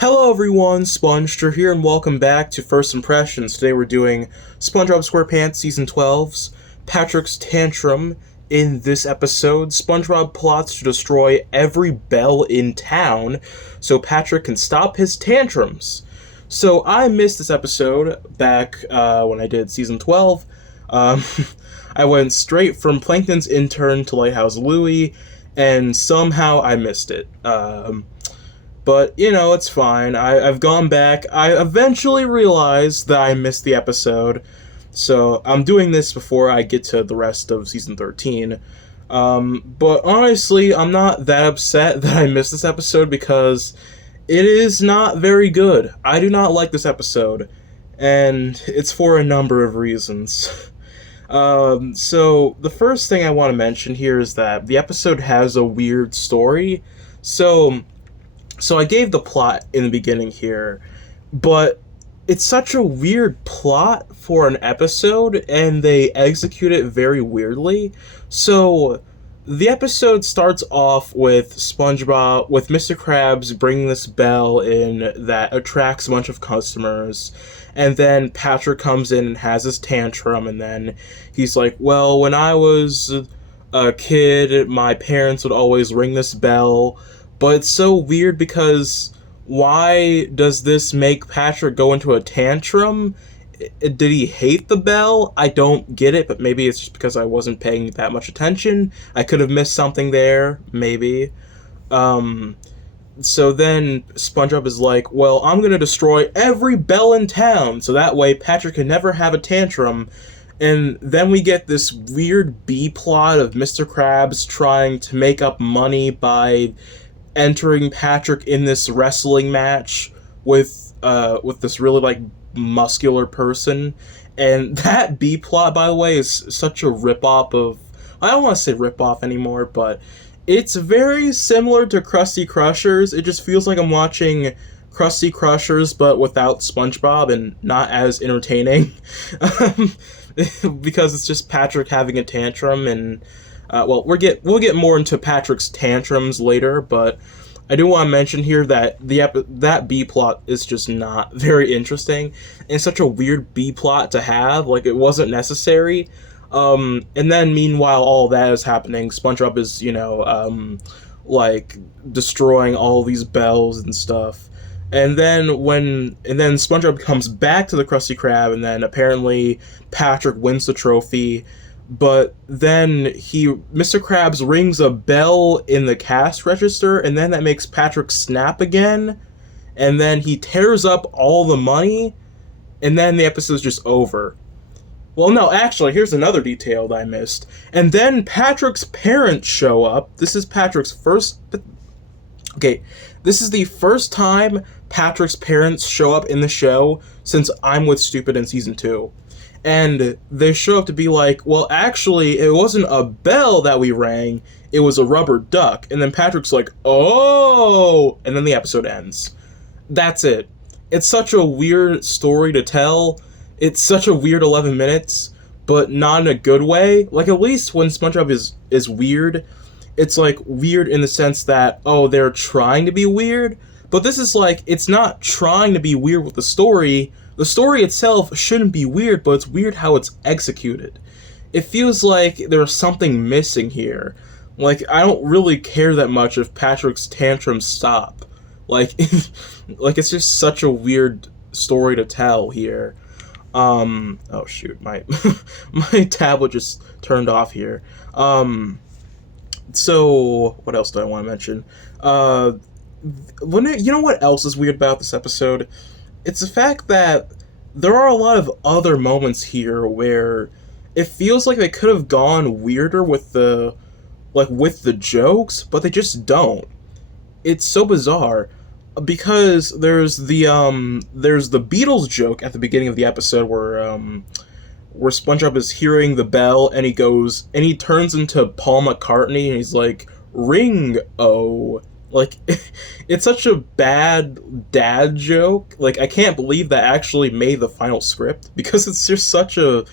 Hello everyone, spongestur here, and welcome back to First Impressions. Today we're doing SpongeBob SquarePants Season 12's Patrick's Tantrum. In this episode, SpongeBob plots to destroy every bell in town so Patrick can stop his tantrums. So I missed this episode back when I did Season 12. I went straight from Plankton's intern to Lighthouse Louie, and somehow I missed it. But, you know, it's fine. I've gone back. I eventually realized that I missed the episode. So I'm doing this before I get to the rest of Season 13. But honestly, I'm not that upset that I missed this episode because it is not very good. I do not like this episode. And it's for a number of reasons. So the first thing I want to mention here is that the episode has a weird story. So I gave the plot in the beginning here, but it's such a weird plot for an episode, and they execute it very weirdly. So the episode starts off with Mr. Krabs bringing this bell in that attracts a bunch of customers, and then Patrick comes in and has his tantrum, and then he's like, well, when I was a kid, my parents would always ring this bell. But it's so weird because why does this make Patrick go into a tantrum? Did he hate the bell? I don't get it, but maybe it's just because I wasn't paying that much attention. I could have missed something there, maybe. So then SpongeBob is like, well, I'm going to destroy every bell in town, so that way Patrick can never have a tantrum. And then we get this weird B-plot of Mr. Krabs trying to make up money by entering Patrick in this wrestling match with this really like muscular person, and that B plot, by the way, is such a ripoff of, I don't want to say ripoff anymore, but it's very similar to Krusty Crushers. It just feels like I'm watching Krusty Crushers but without SpongeBob and not as entertaining because it's just Patrick having a tantrum. And well, we'll get more into Patrick's tantrums later, but I do want to mention here that that B plot is just not very interesting, and it's such a weird B plot to have. Like, it wasn't necessary. And then meanwhile, all that is happening, SpongeBob is like destroying all these bells and stuff. And then SpongeBob comes back to the Krusty Krab, and then apparently Patrick wins the trophy. But then Mr. Krabs rings a bell in the cash register, and then that makes Patrick snap again, and then he tears up all the money, and then the episode's just over. Well, no, actually, here's another detail that I missed. And then Patrick's parents show up. This is Patrick's first... Okay, this is the first time Patrick's parents show up in the show since I'm with Stupid in Season 2. And they show up to be like, well, actually, it wasn't a bell that we rang, it was a rubber duck. And then Patrick's like, oh! And then the episode ends. That's it. It's such a weird story to tell. It's such a weird 11 minutes, but not in a good way. Like, at least when SpongeBob is weird, it's like weird in the sense that, oh, they're trying to be weird. But this is like, it's not trying to be weird with the story. The story itself shouldn't be weird, but it's weird how it's executed. It feels like there's something missing here. Like, I don't really care that much if Patrick's tantrums stop. Like, like, it's just such a weird story to tell here. Oh shoot, my tablet just turned off here. So, what else do I want to mention? You know what else is weird about this episode? It's the fact that there are a lot of other moments here where it feels like they could have gone weirder with the jokes, but they just don't. It's so bizarre because there's the Beatles joke at the beginning of the episode where SpongeBob is hearing the bell and he turns into Paul McCartney and he's like, Ring-O. Like, it's such a bad dad joke. Like, I can't believe that actually made the final script because it's just such a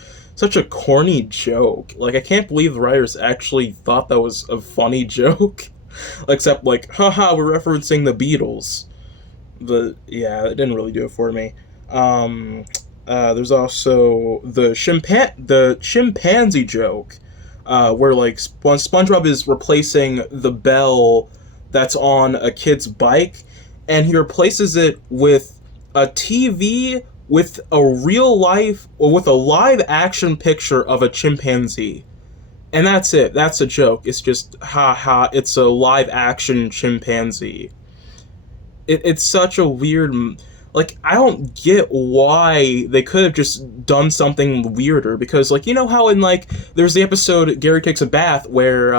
corny joke. Like, I can't believe the writers actually thought that was a funny joke. Except, like, haha, we're referencing the Beatles. But yeah, it didn't really do it for me. There's also the chimpanzee joke, where like SpongeBob is replacing the bell that's on a kid's bike, and he replaces it with a TV with a real life or with a live action picture of a chimpanzee. And that's it. That's a joke. It's just ha ha. It's a live action chimpanzee. It's such a weird. Like, I don't get why they could have just done something weirder, because like, you know how in like there's the episode Gary Takes a Bath where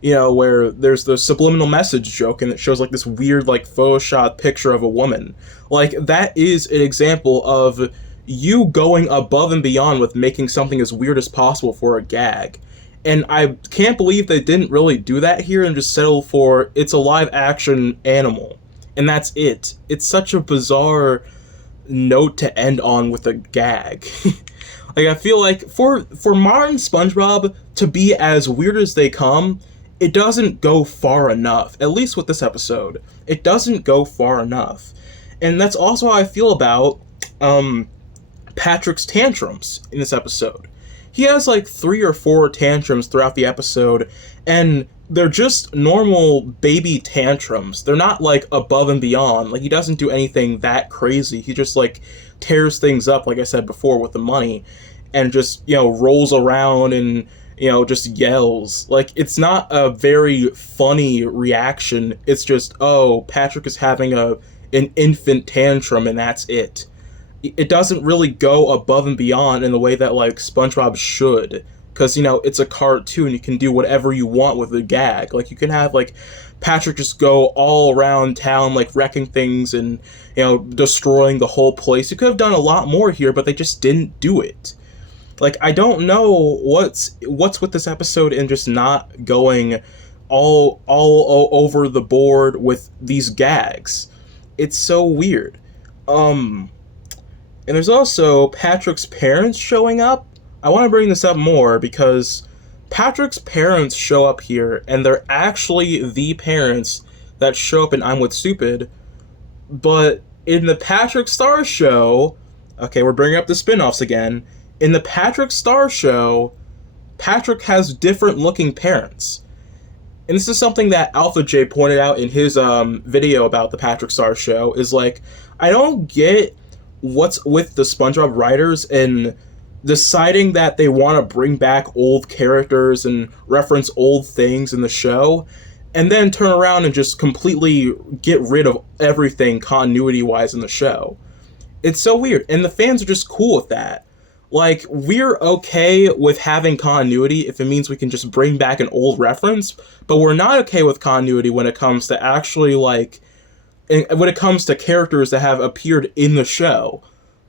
where there's the subliminal message joke and it shows like this weird like Photoshop picture of a woman. Like, that is an example of you going above and beyond with making something as weird as possible for a gag. And I can't believe they didn't really do that here and just settle for it's a live action animal. And that's it. It's such a bizarre note to end on with a gag. Like, I feel like for modern SpongeBob to be as weird as they come, it doesn't go far enough. At least with this episode, it doesn't go far enough. And that's also how I feel about Patrick's tantrums in this episode. He has like 3 or 4 tantrums throughout the episode, and they're just normal baby tantrums. They're not like above and beyond. Like, he doesn't do anything that crazy. He just like tears things up, like I said before, with the money, and just, rolls around and, just yells. Like, it's not a very funny reaction. It's just, oh, Patrick is having an infant tantrum and that's it. It doesn't really go above and beyond in the way that like SpongeBob should, because it's a cartoon. You can do whatever you want with a gag. Like, you can have like Patrick just go all around town like wrecking things and destroying the whole place. You could have done a lot more here, but they just didn't do it. Like, I don't know what's with this episode and just not going all over the board with these gags. It's so weird. And there's also Patrick's parents showing up. I want to bring this up more because Patrick's parents show up here, and they're actually the parents that show up in I'm With Stupid. But in the Patrick Star Show, okay, we're bringing up the spin-offs again. In the Patrick Star Show, Patrick has different looking parents. And this is something that Alpha J pointed out in his video about the Patrick Star Show, is like, I don't get what's with the SpongeBob writers and deciding that they want to bring back old characters and reference old things in the show, and then turn around and just completely get rid of everything continuity-wise in the show. It's so weird, and the fans are just cool with that. Like, we're okay with having continuity if it means we can just bring back an old reference, but we're not okay with continuity when it comes to actually, like, when it comes to characters that have appeared in the show.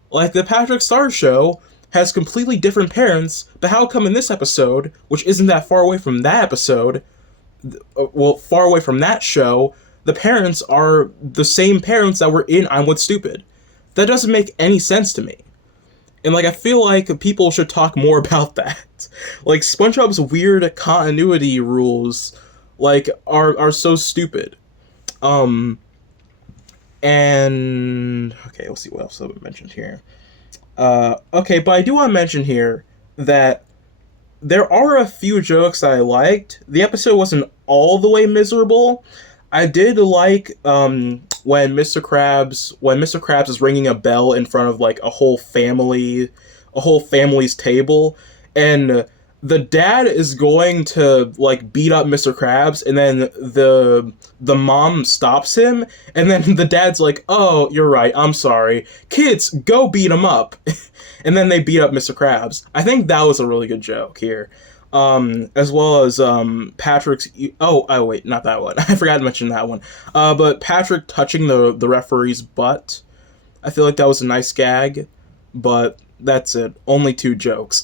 Like, the Patrick Star Show has completely different parents, but how come in this episode, which isn't that far away from that episode, far away from that show, the parents are the same parents that were in I'm With Stupid? That doesn't make any sense to me. And, like, I feel like people should talk more about that. Like, SpongeBob's weird continuity rules, like, are so stupid. And okay, we'll see what else I mentioned here. Okay, but I do want to mention here that there are a few jokes that I liked. The episode wasn't all the way miserable. I did like when Mr. Krabs is ringing a bell in front of like a whole family's table, and the dad is going to like beat up Mr. Krabs, and then the mom stops him, and then the dad's like, "Oh, you're right. I'm sorry. Kids, go beat him up." And then they beat up Mr. Krabs. I think that was a really good joke here. As well as Patrick's oh wait, not that one. I forgot to mention that one. But Patrick touching the referee's butt. I feel like that was a nice gag, but that's it. Only 2 jokes.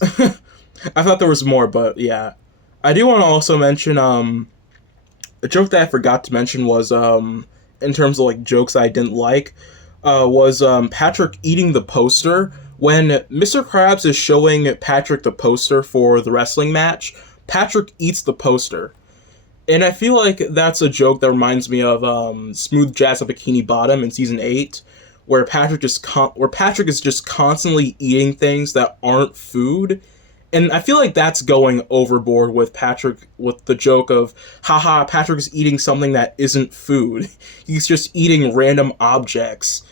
I thought there was more, but yeah. I do want to also mention a joke that I forgot to mention was in terms of like jokes I didn't like was Patrick eating the poster. When Mr. Krabs is showing Patrick the poster for the wrestling match, Patrick eats the poster. And I feel like that's a joke that reminds me of Smooth Jazz at Bikini Bottom in season 8, where Patrick is just constantly eating things that aren't food. And I feel like that's going overboard with Patrick, with the joke of, haha, Patrick is eating something that isn't food. He's just eating random objects.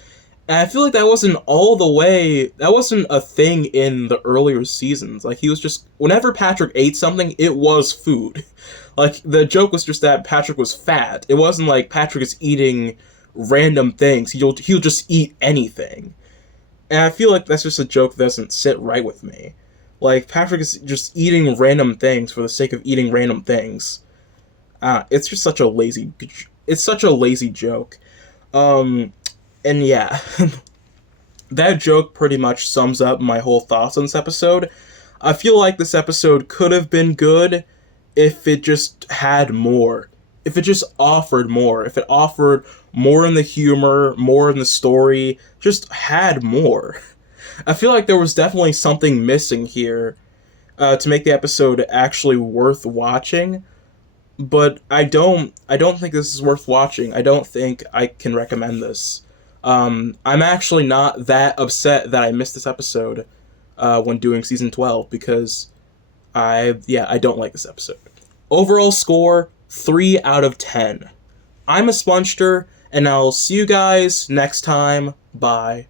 And I feel like that wasn't a thing in the earlier seasons. Like, he was just, whenever Patrick ate something, it was food. Like, the joke was just that Patrick was fat. It wasn't like Patrick is eating random things. He'll just eat anything. And I feel like that's just a joke that doesn't sit right with me. Like, Patrick is just eating random things for the sake of eating random things. It's just it's such a lazy joke. And yeah, that joke pretty much sums up my whole thoughts on this episode. I feel like this episode could have been good if it just had more. If it just offered more. If it offered more in the humor, more in the story, just had more. I feel like there was definitely something missing here to make the episode actually worth watching. But I don't think this is worth watching. I don't think I can recommend this. I'm actually not that upset that I missed this episode when doing season 12 because I don't like this episode. Overall score 3 out of 10. I'm a spongestur, and I'll see you guys next time. Bye.